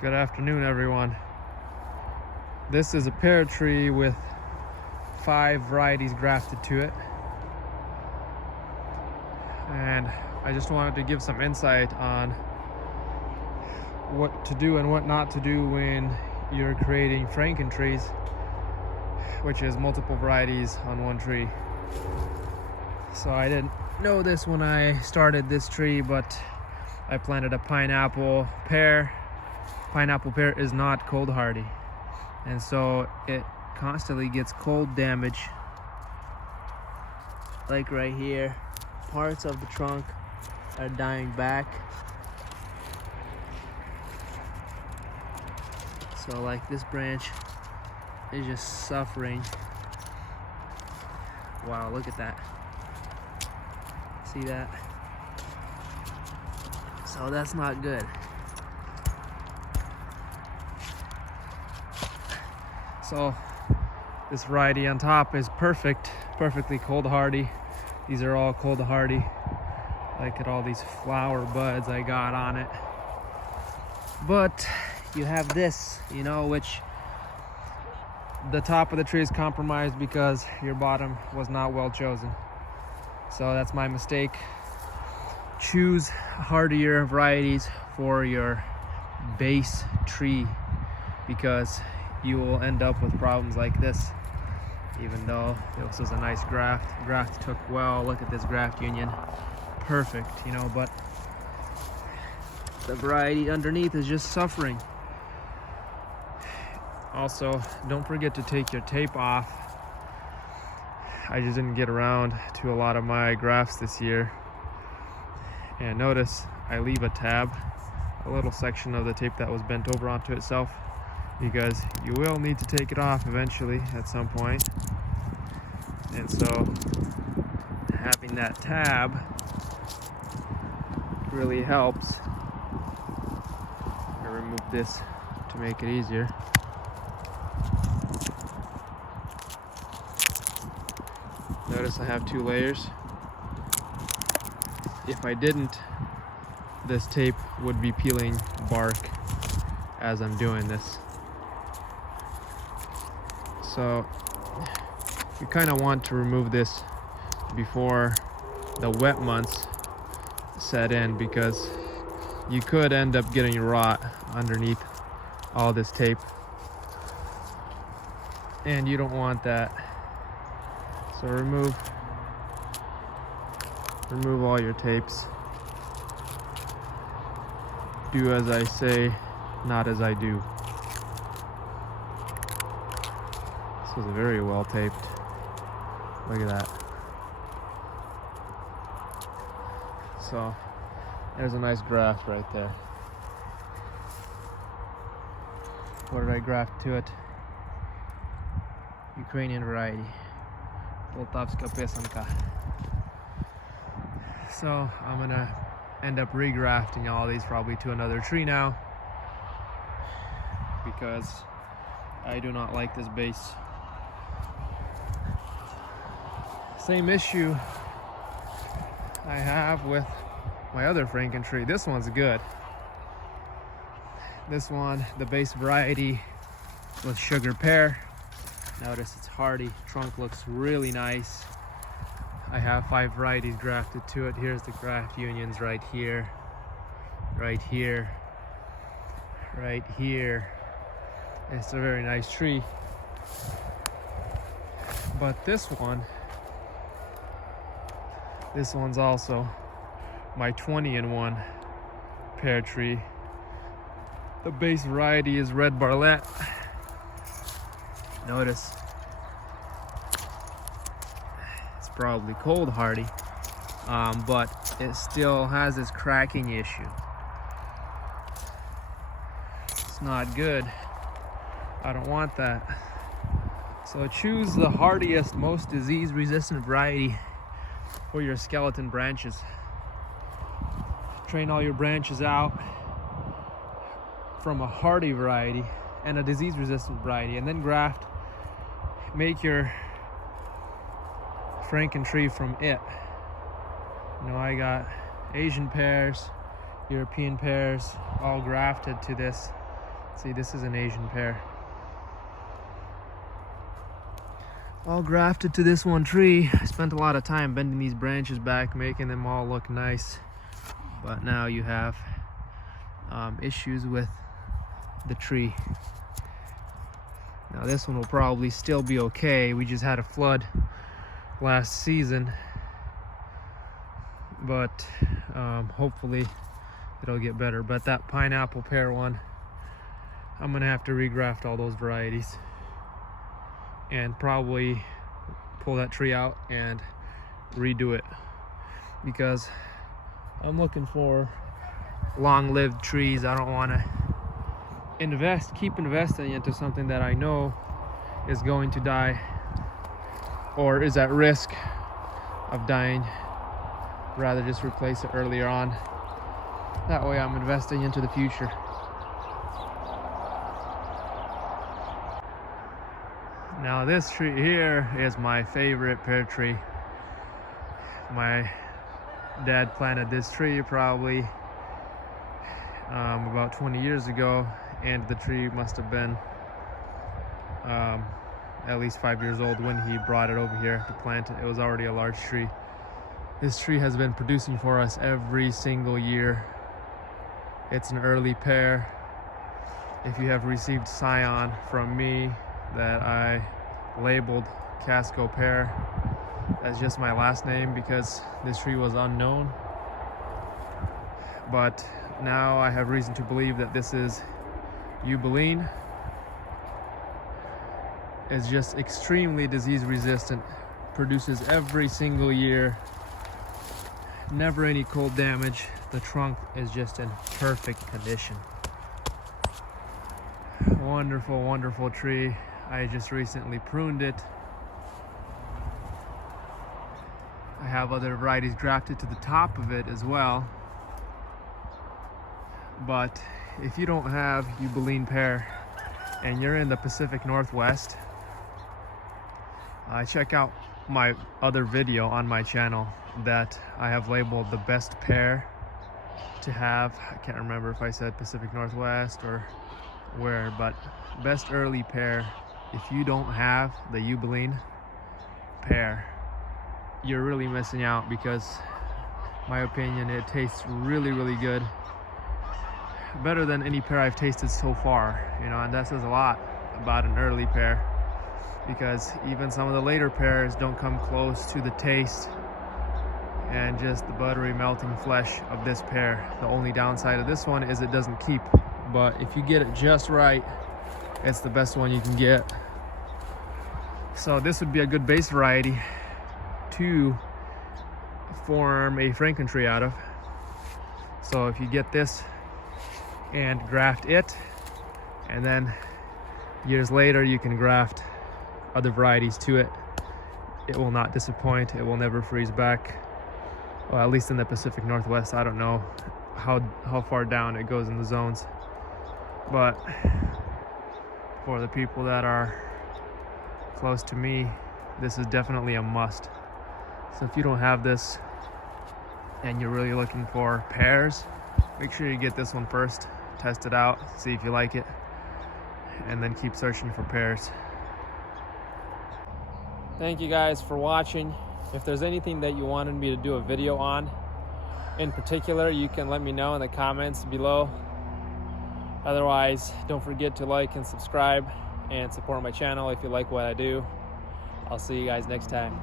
Good afternoon, everyone. This is a pear tree with 5 varieties grafted to it. And I just wanted to give some insight on what to do and what not to do when you're creating Franken trees, which is multiple varieties on one tree. So I didn't know this when I started this tree, but I planted a pineapple pear. Pineapple pear is not cold hardy, and so it constantly gets cold damage, like right here. Parts of the trunk are dying back. So like this branch is just suffering. Wow, look at that. See that? So that's not good. So this variety on top is perfectly cold hardy. These are all cold hardy. Look at all these flower buds I got on it. But you have this, which the top of the tree is compromised because your bottom was not well chosen. So that's my mistake. Choose hardier varieties for your base tree, because you will end up with problems like this. Even though this was a nice graft. Graft took well. Look at this graft union. Perfect, but the variety underneath is just suffering. Also, don't forget to take your tape off. I just didn't get around to a lot of my grafts this year. And notice I leave a tab, a little section of the tape that was bent over onto itself, because you will need to take it off eventually at some point. And so having that tab really helps. I'm gonna remove this to make it easier. Notice I have 2 layers. If I didn't, this tape would be peeling bark as I'm doing this. So you kind of want to remove this before the wet months set in, because you could end up getting rot underneath all this tape, and you don't want that. So remove all your tapes. Do as I say, not as I do. This was very well taped. Look at that. So there's a nice graft right there. What did I graft to it? Ukrainian variety. Poltavska pesanka. So I'm gonna end up regrafting all these probably to another tree now, because I do not like this base. Same issue I have with my other Franken tree. This one's good. This one, the base variety was sugar pear. Notice it's hardy. Trunk looks really nice. I have 5 varieties grafted to it. Here's the graft unions right here, right here, right here. It's a very nice tree. But this one's also my 20-in-1 pear tree. The base variety is red barlet. Notice it's probably cold hardy, but it still has this cracking issue. It's not good. I don't want that. So choose the hardiest, most disease-resistant variety for your skeleton branches. Train all your branches out from a hardy variety and a disease-resistant variety, and then graft. Make your Franken tree from it. I got Asian pears, European pears, all grafted to this See, this is an Asian pear. All grafted to this one tree. I spent a lot of time bending these branches back, making them all look nice. But now you have issues with the tree. Now this one will probably still be okay. We just had a flood last season, but hopefully it'll get better. But that pineapple pear one, I'm gonna have to regraft all those varieties and probably pull that tree out and redo it, because I'm looking for long-lived trees. I don't want to keep investing into something that I know is going to die or is at risk of dying. Rather just replace it earlier on. That way I'm investing into the future. Now this tree here is my favorite pear tree. My dad planted this tree probably about 20 years ago, and the tree must have been at least 5 years old when he brought it over here to plant it. It was already a large tree. This tree has been producing for us every single year. It's an early pear. If you have received scion from me that I labeled Casco pear, that's just my last name because this tree was unknown. But now I have reason to believe that this is Yubaline. It's just extremely disease resistant, produces every single year, never any cold damage. The trunk is just in perfect condition. Wonderful, wonderful tree. I just recently pruned it. I have other varieties grafted to the top of it as well. But if you don't have Yubaline pear and you're in the Pacific Northwest, check out my other video on my channel that I have labeled the best pear to have. I can't remember if I said Pacific Northwest or where, but best early pear. If you don't have the Yubaline pear, you're really missing out, because in my opinion it tastes really, really good. Better than any pear I've tasted so far, and that says a lot about an early pear, because even some of the later pears don't come close to the taste and just the buttery melting flesh of this pear. The only downside of this one is it doesn't keep, but if you get it just right, it's the best one you can get. So this would be a good base variety to form a Franken tree out of. So if you get this and graft it, and then years later you can graft other varieties to it, it will not disappoint. It will never freeze back. Well, at least in the Pacific Northwest. I don't know how far down it goes in the zones, but for the people that are close to me, this is definitely a must. So if you don't have this and you're really looking for pears, make sure you get this one first, test it out, see if you like it, and then keep searching for pears. Thank you guys for watching. If there's anything that you wanted me to do a video on in particular, you can let me know in the comments below. Otherwise, don't forget to like and subscribe and support my channel if you like what I do. I'll see you guys next time.